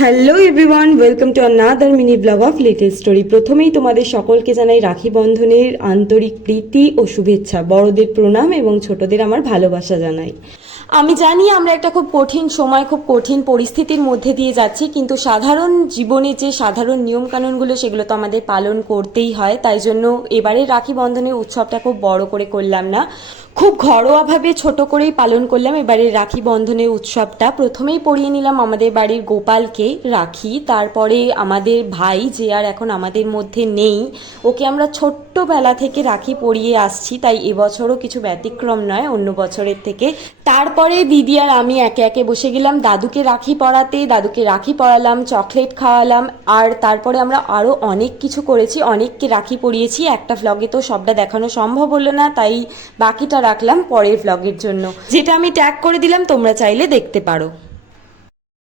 Hello everyone, welcome to another mini blog of little story. প্রথমেই তোমাদের সকলকে জানাই রাখি বন্ধনের আন্তরিক প্রীতি ও শুভেচ্ছা। বড়দের প্রণাম এবং ছোটদের আমার ভালোবাসা জানাই। আমি জানি আমরা একটা খুব কঠিন সময়, খুব কঠিন পরিস্থিতির মধ্যে দিয়ে যাচ্ছি, কিন্তু সাধারণ জীবনে যে সাধারণ নিয়মকানুনগুলো সেগুলো তো আমাদের পালন করতেই হয়। তাই জন্য এবারে রাখি বন্ধনের উৎসবটা খুব বড় করে করলাম না, খুব ঘরোয়াভাবে ছোট করেই পালন করলাম এবারে রাখি বন্ধনের উৎসবটা। প্রথমেই পরিয়ে নিলাম আমাদের বাড়ির গোপালকে রাখি, তারপরে আমাদের ভাই যে আর এখন আমাদের মধ্যে নেই, ওকে আমরা ছোট্টবেলা থেকে রাখি পরিয়ে আসছি, তাই এবছরও কিছু ব্যতিক্রম নয় অন্য বছরের থেকে। তারপরে দিদি আর আমি একে একে বসে গেলাম দাদুকে রাখি পরাতে, দাদুকে রাখি পরালাম, চকলেট খাওয়ালাম, আর তারপরে আমরা আরও অনেক কিছু করেছি, অনেককে রাখি পরিয়েছি। একটা ভ্লগে তো সবটা দেখানো সম্ভব হলো না, তাই বাকিটা রাখলাম পরের ভ্লগের জন্য, যেটা আমি ট্যাগ করে দিলাম, তোমরা চাইলে দেখতে পারো।